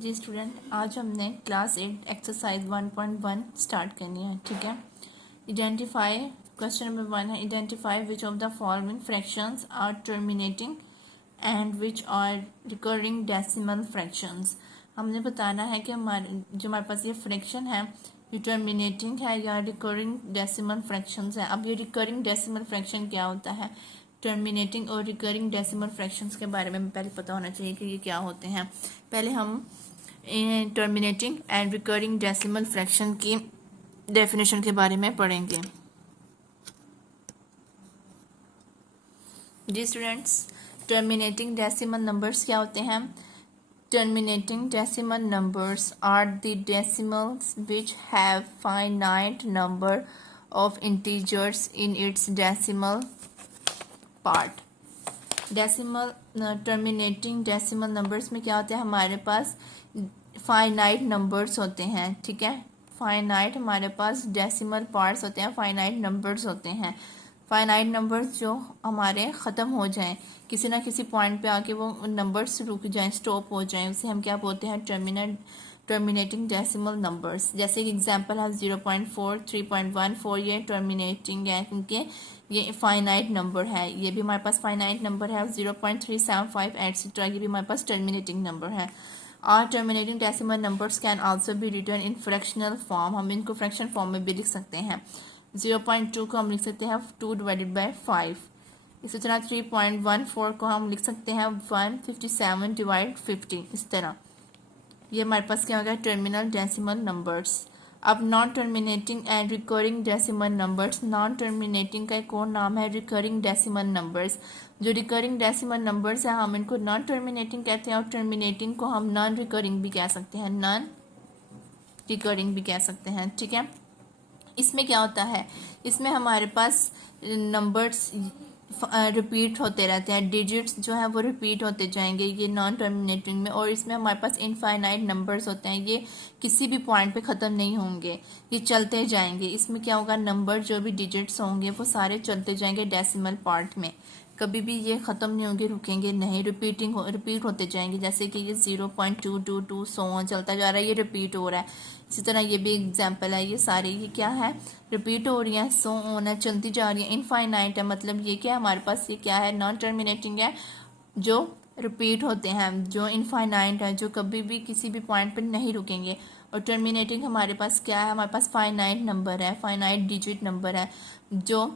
जी student, आज हमने class 8 exercise 1.1 start करनी है। ठीक है। इडेंटिफाई, क्वेश्चन नंबर 1 है, identify which of the following fractions are terminating and which are recurring decimal fractions. हमने बताना है कि हमारे पास ये फ्रैक्शन है, ये टर्मिनेटिंग है या रिकरिंग डेसिमल फ्रैक्शंस है। अब ये रिकरिंग डेसिमल फ्रैक्शन क्या होता है? टर्मिनेटिंग और रिकरिंग डेसिमल फ्रैक्शंस के बारे में पहले पता होना चाहिए कि ये क्या होते हैं। पहले हम terminating and recurring decimal fraction की डेफिनेशन के बारे में पढ़ेंगे। जी स्टूडेंट्स, टर्मिनेटिंग डेसिमल नंबर्स क्या होते हैं? Terminating decimal numbers are the decimals which have finite number of integers in its decimal part. Decimal terminating decimal numbers में क्या होता है? हमारे पास फाइनाइट नंबर्स होते हैं। ठीक है, फाइनाइट हमारे पास डेसिमल पार्ट्स होते हैं, फाइनाइट नंबर्स होते हैं। फाइनाइट नंबर्स जो हमारे ख़त्म हो जाएं, किसी ना किसी पॉइंट पे आके वो नंबर्स रुक जाएं, स्टॉप हो जाएं, उसे हम क्या बोलते हैं? Terminating decimal numbers. जैसे कि एग्जांपल है 0.4, 3.14, ये टर्मिनेटिंग है क्योंकि ये फाइनाइट नंबर है। ये भी हमारे पास फाइनाइट नंबर है। 0.375 एटसेट्रा, ये भी हमारे पास टर्मिनेटिंग नंबर है। और terminating decimal numbers can also be return in fractional form. हम इनको फ्रैक्शन फॉर्म में भी लिख सकते हैं। 0.2 को हम लिख सकते हैं 2/5। इसी तरह 3.14 को हम लिख सकते हैं 157/50। इस तरह ये हमारे पास क्या होगा? Terminal decimal numbers. अब non terminating and recurring decimal numbers. Non terminating का एक और नाम है रिकरिंग डेसिमल नंबर्स। जो रिकरिंग डेसिमल नंबर्स है हम इनको नॉन टर्मिनेटिंग कहते हैं, और टर्मिनेटिंग को हम नॉन रिकरिंग भी कह सकते हैं, नॉन रिकरिंग भी कह सकते हैं। ठीक है, इसमें क्या होता है? इसमें हमारे पास नंबर्स रिपीट होते रहते हैं, डिजिट्स जो है वो रिपीट होते जाएंगे, ये नॉन टर्मिनेटिंग में। और इसमें हमारे पास इनफाइनाइट नंबर्स होते हैं, ये किसी भी पॉइंट पे ख़त्म नहीं होंगे, ये चलते जाएंगे। इसमें क्या होगा? नंबर जो भी डिजिट्स होंगे वो सारे चलते जाएंगे डेसिमल पार्ट में, कभी भी ये ख़त्म नहीं होंगे, रुकेंगे नहीं, रिपीट होते जाएंगे। जैसे कि ये 0.222 सो चलता जा रहा है, ये रिपीट हो रहा है। इसी तरह ये भी एग्जाम्पल है, ये सारे ये क्या है? रिपीट हो रही है, सो ऑन है, चलती जा रही है। इनफाइनाइट है, मतलब ये क्या है हमारे पास? ये क्या है? नॉन टर्मिनेटिंग है, जो रिपीट होते हैं, जो इनफाइनाइट है, जो कभी भी किसी भी पॉइंट पर नहीं रुकेंगे। और टर्मिनेटिंग हमारे पास क्या है? हमारे पास फाइनाइट नंबर है, फाइनाइट डिजिट नंबर है, जो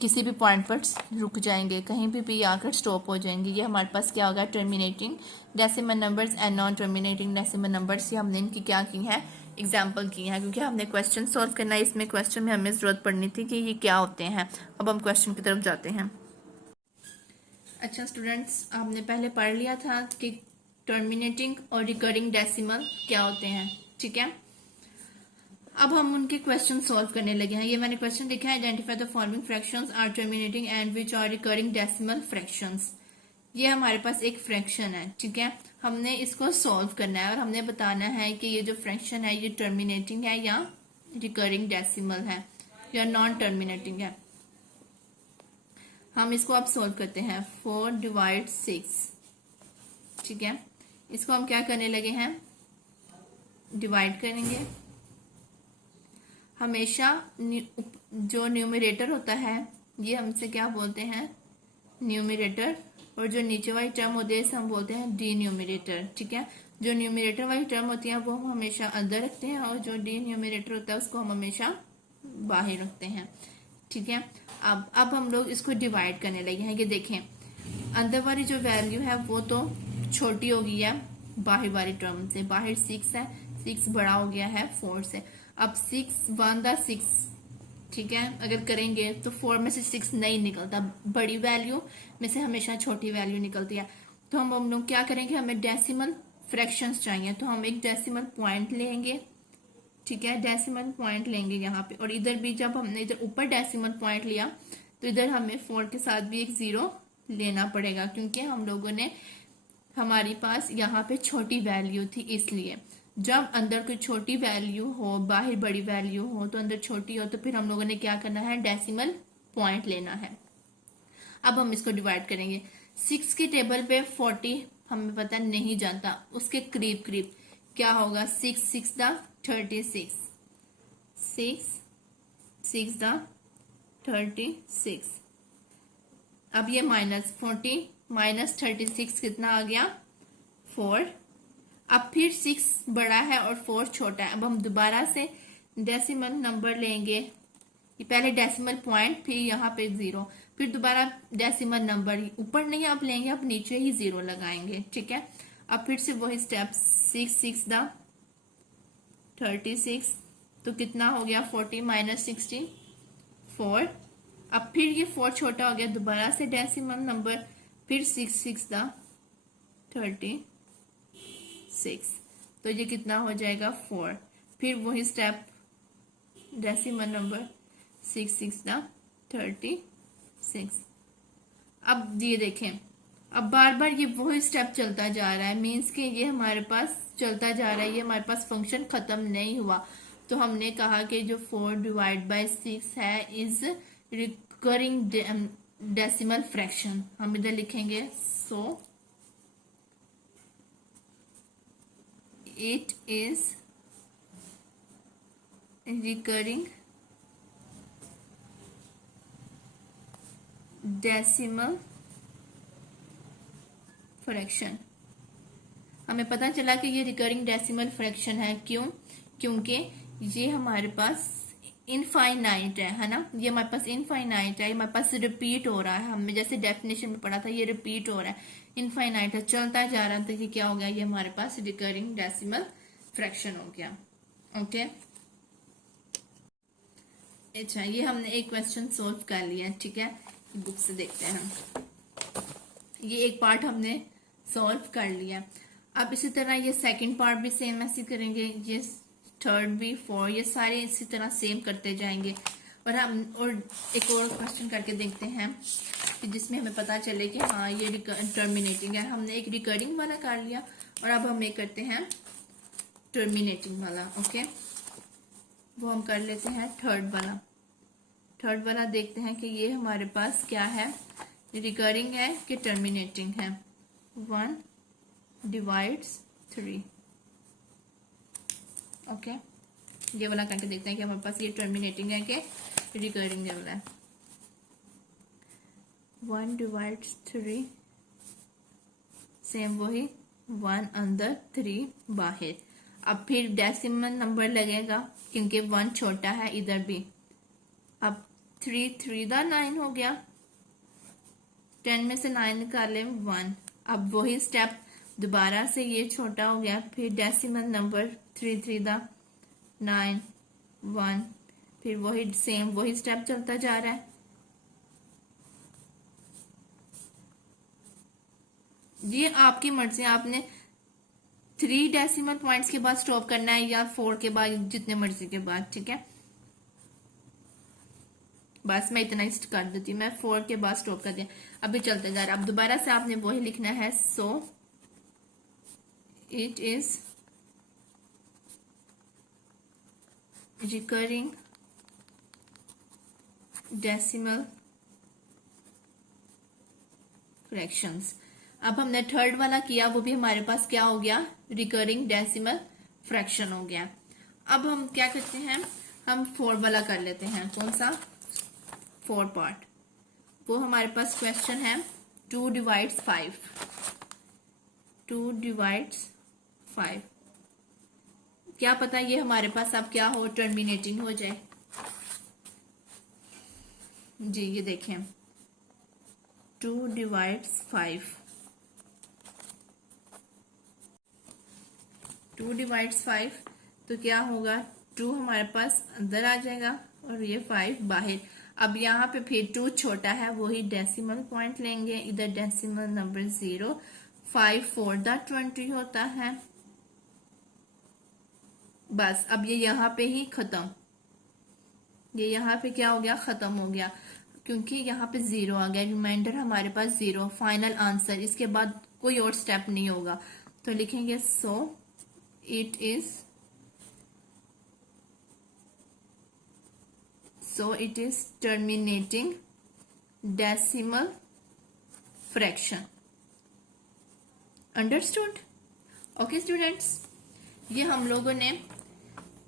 किसी भी पॉइंट पर रुक जाएंगे, कहीं भी आकर स्टॉप हो जाएंगे। ये हमारे पास क्या होगा? Terminating decimal numbers and non terminating decimal numbers. ये हमने इनकी क्या की है? एग्जाम्पल की है, क्योंकि हमने क्वेश्चन सॉल्व करना है। इसमें क्वेश्चन में हमें ज़रूरत पड़नी थी कि ये क्या होते हैं। अब हम क्वेश्चन की तरफ जाते हैं। अच्छा स्टूडेंट्स, आपने पहले पढ़ लिया था कि टर्मिनेटिंग और रिकरिंग डेसिमल क्या होते हैं। ठीक है, अब हम उनके क्वेश्चन सॉल्व करने लगे हैं। ये मैंने क्वेश्चन लिखा है, identify the following fractions are terminating and which are recurring decimal fractions. ये हमारे पास एक फ्रैक्शन है। ठीक है, हमने इसको सॉल्व करना है और हमने बताना है कि ये जो फ्रैक्शन है ये टर्मिनेटिंग है या रिकरिंग डेसिमल है या नॉन टर्मिनेटिंग है। हम इसको अब सॉल्व करते हैं। 4/6। ठीक है, इसको हम क्या करने लगे हैं? डिवाइड करेंगे। हमेशा जो न्यूमरेटर होता है ये हमसे क्या बोलते हैं? न्यूमरेटर। और जो नीचे वाली टर्म होती है इसे हम बोलते हैं डी न्यूमरेटर। ठीक है, जो न्यूमरेटर वाली टर्म होती है वो हम हमेशा अंदर रखते हैं, और जो डी न्यूमरेटर होता है उसको हम हमेशा बाहर रखते हैं। ठीक है, अब हम लोग इसको डिवाइड करने लगे हैं। ये देखें, अंदर वाली जो वैल्यू है वो तो छोटी हो गई है बाहर वाली टर्म से। बाहर 6 है, 6 बड़ा हो गया है 4 से। अब 6 ठीक है, अगर करेंगे तो 4 में से 6 नहीं निकलता, बड़ी वैल्यू में से हमेशा छोटी वैल्यू निकलती है। तो हम लोग क्या करेंगे? हमें डेसिमल फ्रैक्शंस चाहिए, तो हम एक डेसिमल पॉइंट लेंगे। ठीक है, डेसिमल पॉइंट लेंगे यहाँ पे, और इधर भी जब हमने इधर ऊपर डेसिमल पॉइंट लिया तो इधर हमें 4 के साथ भी एक 0 लेना पड़ेगा, क्योंकि हम लोगों ने हमारे पास यहाँ पे छोटी वैल्यू थी। इसलिए जब अंदर कोई छोटी वैल्यू हो, बाहर बड़ी वैल्यू हो, तो अंदर छोटी हो तो फिर हम लोगों ने क्या करना है? डेसिमल पॉइंट लेना है। अब हम इसको डिवाइड करेंगे। 6 के टेबल पे 40 हमें पता नहीं जानता, उसके करीब करीब क्या होगा, 6 6 36। अब ये -40 -36 कितना आ गया, 4। अब फिर 6 बड़ा है और 4 छोटा है। अब हम दोबारा से डेसिमल नंबर लेंगे, ये पहले डेसिमल पॉइंट, फिर यहाँ पे 0, फिर दोबारा डेसिमल नंबर, ऊपर नहीं अब लेंगे, अब नीचे ही 0 लगाएंगे, ठीक है। अब फिर से वही स्टेप, 6 6 36, तो कितना हो गया, 40 -60 4। अब फिर ये 4 छोटा हो गया, दोबारा से डेसिमल नंबर, फिर 6 6 36, तो ये कितना हो जाएगा, 4। फिर वही स्टेप, डेसिमल नंबर, 6 6 36। अब ये देखें, अब बार बार ये वही स्टेप चलता जा रहा है, मीन्स कि ये हमारे पास चलता जा रहा है, ये हमारे पास फंक्शन खत्म नहीं हुआ। तो हमने कहा कि जो 4/6 है इज रिकरिंग डेसिमल फ्रैक्शन। हम इधर लिखेंगे, so it is recurring decimal fraction. हमें पता चला कि ये रिकरिंग डेसिमल फ्रैक्शन है, क्यों, क्योंकि ये हमारे पास इनफाइनाइट है ना, ये हमारे पास इनफाइनाइट है, हमारे पास रिपीट हो रहा है, हमने जैसे डेफिनेशन में पढ़ा था, ये रिपीट हो रहा है, इनफाइनाइट है, चलता जा रहा है, तो ये क्या हो गया, ये हमारे पास रिकरिंग डेसिमल फ्रैक्शन हो गया। ओके, अच्छा, ये हमने एक क्वेश्चन सोल्व कर लिया, ठीक है। बुक से देखते हैं हम, ये एक पार्ट हमने सॉल्व कर लिया। अब इसी तरह ये सेकंड पार्ट भी सेम ऐसे करेंगे, ये थर्ड भी, 4, ये सारे इसी तरह सेम करते जाएंगे। और हम और एक और क्वेश्चन करके देखते हैं कि जिसमें हमें पता चले कि हाँ ये टर्मिनेटिंग है। हमने एक रिकरिंग वाला कर लिया और अब हम एक करते हैं टर्मिनेटिंग वाला। ओके, वो हम कर लेते हैं थर्ड वाला। थर्ड वाला देखते हैं कि ये हमारे पास क्या है, रिकरिंग है कि टर्मिनेटिंग है। 1 divides 3। ओके, ये वाला करके देखते हैं कि हमारे पास ये टर्मिनेटिंग है कि रिकरिंग वाला है। 1 divides 3, सेम वही, 1 अंदर 3 बाहर। अब फिर डेसिमल नंबर लगेगा क्योंकि 1 छोटा है इधर भी। अब 3 3 9 हो गया, 10 में से 9 निकाले 1। अब वही स्टेप दोबारा से, ये छोटा हो गया, फिर डेसिमल नंबर 3 3 9 1, फिर वही सेम वही स्टेप चलता जा रहा है। ये आपकी मर्जी, आपने 3 डेसिमल पॉइंट्स के बाद स्टॉप करना है या 4 के बाद, जितने मर्जी के बाद, ठीक है। बस मैं इतना ही कर देती हूँ, मैं 4 के बाद स्टॉप कर दिया, अभी चलते जा रहा है। अब दोबारा से आपने वही लिखना है, so it is recurring decimal fractions. अब हमने थर्ड वाला किया, वो भी हमारे पास क्या हो गया, रिकरिंग डेसिमल फ्रैक्शन हो गया। अब हम क्या करते हैं, हम 4 वाला कर लेते हैं। कौन सा, 4 पार्ट, वो हमारे पास क्वेश्चन है 2 divides 5। 2 divides 5, क्या पता ये हमारे पास अब क्या हो, टर्मिनेटिंग हो जाए। जी ये देखें, 2 divides 5, 2 divides 5, तो क्या होगा, 2 हमारे पास अंदर आ जाएगा और ये 5 बाहर। अब यहाँ पे फिर 2 छोटा है, वही डेसिमल पॉइंट लेंगे, इधर डेसिमल नंबर 0। 5 4 20 होता है। बस अब ये यहाँ पे ही खत्म, ये यहाँ पे क्या हो गया, खत्म हो गया, क्योंकि यहाँ पे 0 आ गया, रिमाइंडर हमारे पास 0, फाइनल आंसर, इसके बाद कोई और स्टेप नहीं होगा। तो लिखेंगे, so it is terminating decimal fraction. Understood? Okay students, ये हम लोगों ने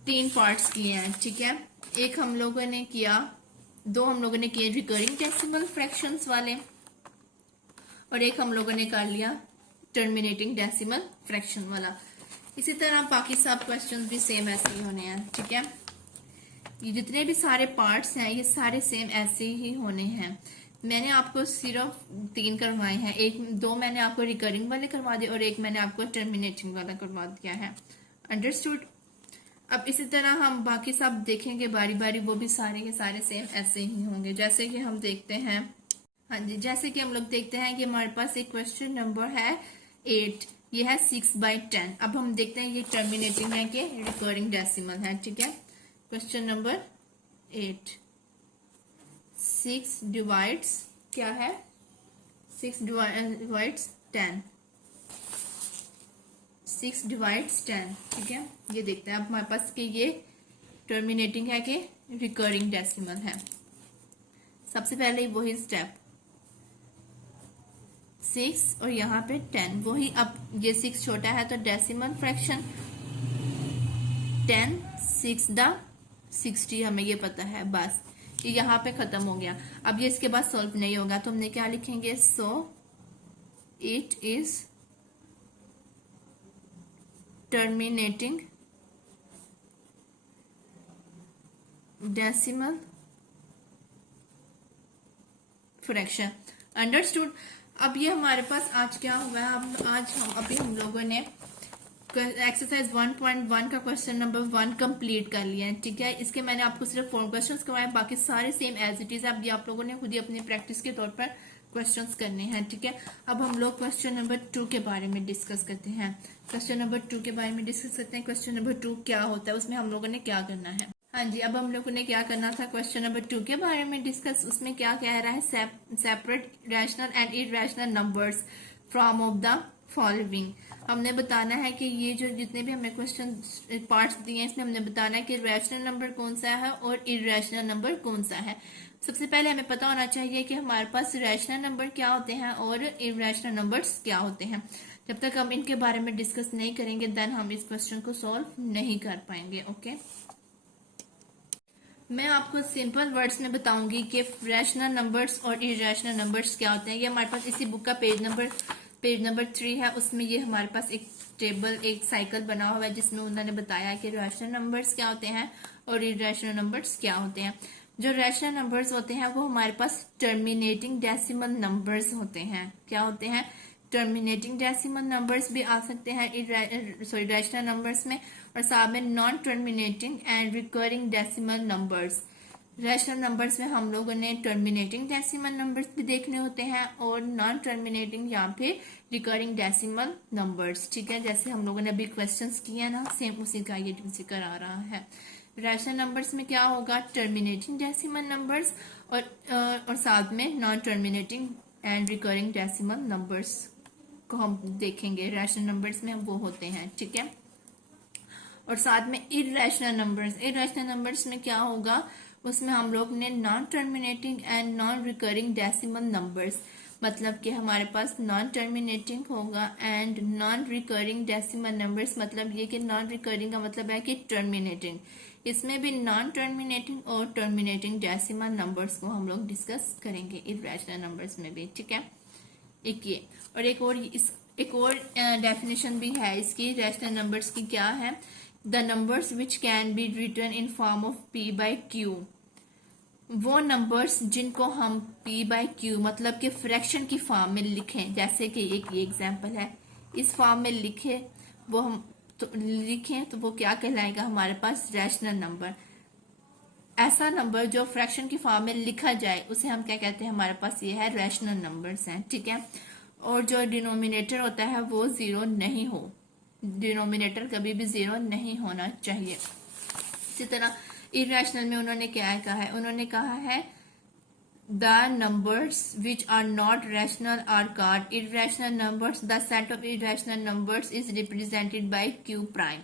3 पार्ट्स किए हैं, ठीक है। एक हम लोगों ने किया, 2 हम लोगों ने किए रिकरिंग डेसिमल फ्रैक्शंस वाले, और एक हम लोगों ने कर लिया टर्मिनेटिंग डेसिमल फ्रैक्शन वाला। इसी तरह बाकी सब क्वेश्चंस भी सेम ऐसे ही होने हैं, ठीक है। ये जितने भी सारे पार्ट्स हैं ये सारे सेम ऐसे ही होने हैं। मैंने आपको सिर्फ 3 करवाए हैं, 2 मैंने आपको रिकरिंग वाले करवा दिए और एक मैंने आपको टर्मिनेटिंग वाला करवा दिया है। अंडरस्टूड। अब इसी तरह हम बाकी सब देखेंगे बारी बारी, वो भी सारे के सारे सेम ऐसे ही होंगे। जैसे कि हम देखते हैं, हाँ जी, जैसे कि हम लोग देखते हैं कि हमारे पास एक क्वेश्चन नंबर है 8, ये है 6/10। अब हम देखते हैं ये टर्मिनेटिंग है कि रिकरिंग डेसिमल है, ठीक है। क्वेश्चन नंबर 8, 6 डिवाइड्स क्या है, 6 डिवाइड्स 10, 6 डिवाइड्स 10, ठीक है। ये देखते हैं अब हमारे पास कि ये टर्मिनेटिंग है कि रिकरिंग डेसिमल है। सबसे पहले वही स्टेप 6 और यहाँ पे 10 वही। अब ये 6 छोटा है तो डेसिमल फ्रैक्शन 10 6 दा 60, हमें ये पता है। बस ये यहाँ पे खत्म हो गया। अब ये इसके बाद सॉल्व नहीं होगा तो हमने क्या लिखेंगे, so it is terminating decimal fraction. Understood. अब ये हमारे पास आज क्या हुआ है, अभी हम लोगों ने एक्सरसाइज 1.1 का क्वेश्चन नंबर 1 कंप्लीट कर लिया है, ठीक है। इसके मैंने आपको सिर्फ 4 क्वेश्चंस करवाए, बाकी सारे सेम एज इट इज। अब ये आप लोगों ने खुद ही अपनी प्रैक्टिस के तौर पर क्वेश्चंस करने हैं, ठीक है। अब हम लोग क्वेश्चन नंबर 2 के बारे में डिस्कस करते हैं। क्वेश्चन नंबर 2 के बारे में डिस्कस करते हैं। क्वेश्चन नंबर 2 क्या होता है, उसमें हम लोगों ने क्या करना है। हाँ जी, अब हम लोगों ने क्या करना था, क्वेश्चन नंबर 2 के बारे में डिस्कस। उसमें क्या कह रहा है, separate rational and irrational numbers from of the following. हमने बताना है कि ये जो जितने भी हमें क्वेश्चन पार्ट्स दिए हैं इसमें हमने बताना है कि रैशनल नंबर कौन सा है और इरैशनल नंबर कौन सा है। सबसे पहले हमें पता होना चाहिए कि हमारे पास रैशनल नंबर क्या होते हैं और इरैशनल नंबर्स क्या होते हैं। जब तक हम इनके बारे में डिस्कस नहीं करेंगे देन हम इस क्वेश्चन को सॉल्व नहीं कर पाएंगे, ओके। मैं आपको सिंपल वर्ड्स में बताऊंगी कि रैशनल नंबर्स और इरैशनल नंबर्स क्या होते हैं। ये हमारे पास इसी बुक का पेज नंबर 3 है। उसमें ये हमारे पास एक टेबल, एक साइकिल बना हुआ है जिसमें उन्होंने बताया कि रैशनल नंबर्स क्या होते हैं और इरैशनल नंबर्स क्या होते हैं। जो रैशनल नंबर्स होते हैं वो हमारे पास टर्मिनेटिंग डेसिमल नंबर्स होते हैं। क्या होते हैं, टर्मिनेटिंग डेसिमल नंबर्स भी आ सकते हैं रैशनल नंबर्स में, और साथ में non terminating and recurring decimal numbers. Rational numbers में हम लोगों ने टर्मिनेटिंग डेसिमल नंबर्स भी देखने होते हैं और नॉन टर्मिनेटिंग या फिर रिकरिंग डेसिमल नंबर्स, ठीक है। जैसे हम लोगों ने अभी क्वेश्चंस किए ना, सेम उसी का ये जिक्र आ रहा है। रैशनल नंबर्स में क्या होगा, टर्मिनेटिंग डेसिमल नंबर्स और साथ में non terminating and recurring decimal numbers को हम देखेंगे। रैशनल नंबर्स में वो होते हैं, ठीक है। और साथ में इरैशनल नंबर्स में क्या होगा, उसमें हम लोग ने non terminating and non recurring decimal numbers, मतलब कि हमारे पास नॉन टर्मिनेटिंग होगा and non recurring decimal numbers, मतलब ये कि नॉन रिकरिंग का मतलब है कि टर्मिनेटिंग। इसमें भी नॉन टर्मिनेटिंग और टर्मिनेटिंग डेसिमल नंबर्स को हम लोग डिस्कस करेंगे इरैशनल नंबर्स में भी, ठीक है। एक और डेफिनेशन भी है इसकी रैशनल नंबर्स की। क्या है, the numbers which can be written in form of p/q। वो नंबर्स जिनको हम p/q मतलब कि फ्रैक्शन की फॉर्म में लिखें, जैसे कि एक ये एग्जांपल है, इस फॉर्म में लिखें तो वो क्या कहलाएगा, हमारे पास रैशनल नंबर। ऐसा नंबर जो फ्रैक्शन की फॉर्म में लिखा जाए उसे हम क्या कहते हैं, हमारे पास ये है रैशनल नंबर्स हैं, ठीक है। और जो डिनोमिनेटर होता है वो 0 नहीं हो, डिनोमिनेटर कभी भी 0 नहीं होना चाहिए। इसी तरह इरैशनल में उन्होंने क्या कहा है, उन्होंने कहा है the numbers which are not rational are called irrational numbers. The set of irrational numbers is represented by q prime.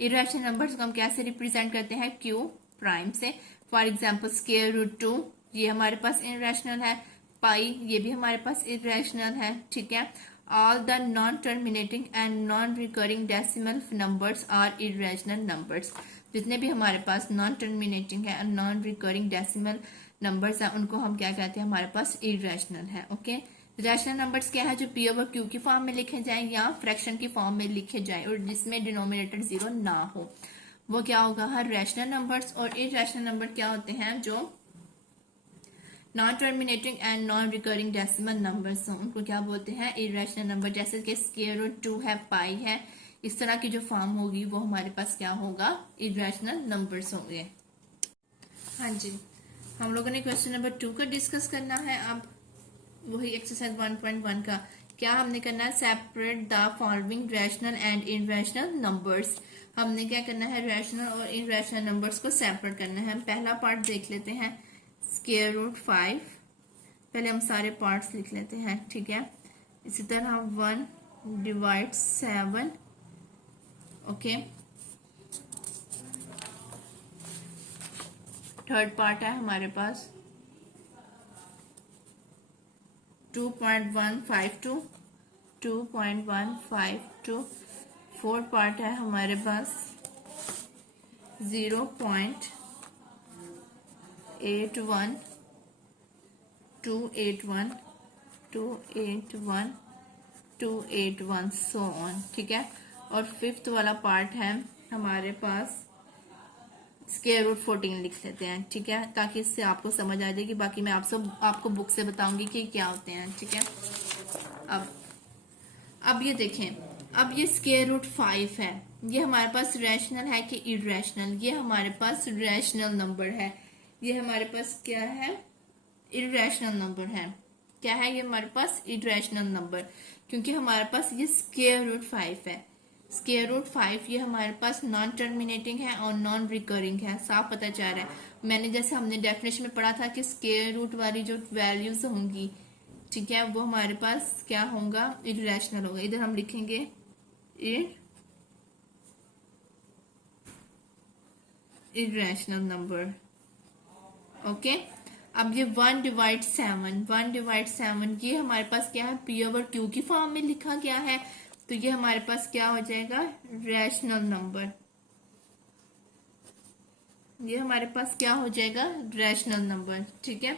Irrational numbers को हम कैसे रिप्रेजेंट करते हैं, q प्राइम से। फॉर एग्जाम्पल √2 ये हमारे पास इरैशनल है, पाई ये भी हमारे पास इरैशनल है, ठीक है। All the non terminating and non recurring decimal numbers are irrational numbers. जितने भी हमारे पास नॉन टर्मिनेटिंग है और नॉन रिकरिंग डेसिमल नंबर्स हैं उनको हम क्या कहते हैं, हमारे पास इरेशनल है। ओके, रैशनल नंबर्स क्या है, जो पी ओवर क्यू की फॉर्म में लिखे जाए या फ्रैक्शन की फॉर्म में लिखे जाए और जिसमें डिनोमिनेटर जीरो ना हो, वो क्या होगा, हर रैशनल नंबर्स। और इरेशनल नंबर क्या होते हैं, जो non terminating and non recurring decimal numbers हैं, उनको क्या बोलते हैं, इरेशनल नंबर। जैसे कि स्क्वायर रूट 2 है, पाई है, इस तरह की जो फॉर्म होगी वो हमारे पास क्या होगा, इरेशनल नंबर्स होंगे। हाँ जी, हम लोगों ने क्वेश्चन नंबर 2 का डिस्कस करना है। अब वही एक्सरसाइज 1.1 का क्या हमने करना है, separate the following rational and irrational numbers. हमने क्या करना है, रैशनल और इरेशनल नंबर्स को सेपरेट करना है। हम पहला पार्ट देख लेते हैं, स्क्वायर रूट 5। पहले हम सारे पार्ट्स लिख लेते हैं, ठीक है। इसी तरह 1 डिवाइड 7। ओके, थर्ड पार्ट है हमारे पास 2.152, 2.152। फोर्थ पार्ट है हमारे पास 0.81, 281, 281, 281 सो ऑन, ठीक है। और फिफ्थ वाला पार्ट है हमारे पास स्क्वायर रूट 14 लिख लेते हैं, ठीक है, ताकि इससे आपको समझ आ जाएगी। बाकी मैं आपको बुक से बताऊंगी कि क्या होते हैं, ठीक है। अब ये देखें, अब ये स्क्वायर रूट 5 है, ये हमारे पास रैशनल है कि इरेशनल, ये हमारे पास रैशनल नंबर है। ये हमारे पास क्या है, इरेशनल नंबर है। क्या है ये हमारे पास, इरेशनल नंबर, क्योंकि हमारे पास ये स्क्वायर रूट 5 है। स्क्वायर रूट 5 ये हमारे पास नॉन टर्मिनेटिंग है और नॉन रिकरिंग है, साफ पता चल रहा है। मैंने जैसे हमने डेफिनेशन में पढ़ा था कि स्क्वायर रूट वाली जो वैल्यूज होंगी, ठीक है, वो हमारे पास क्या होगा, इरेशनल होगा। इधर हम लिखेंगे इरेशनल नंबर। ओके, अब ये 1 डिवाइड 7, 1 डिवाइड 7 ये हमारे पास क्या है, पी ओवर क्यू की फॉर्म में लिखा गया है, तो ये हमारे पास क्या हो जाएगा, रैशनल नंबर। ये हमारे पास क्या हो जाएगा, रैशनल नंबर, ठीक है।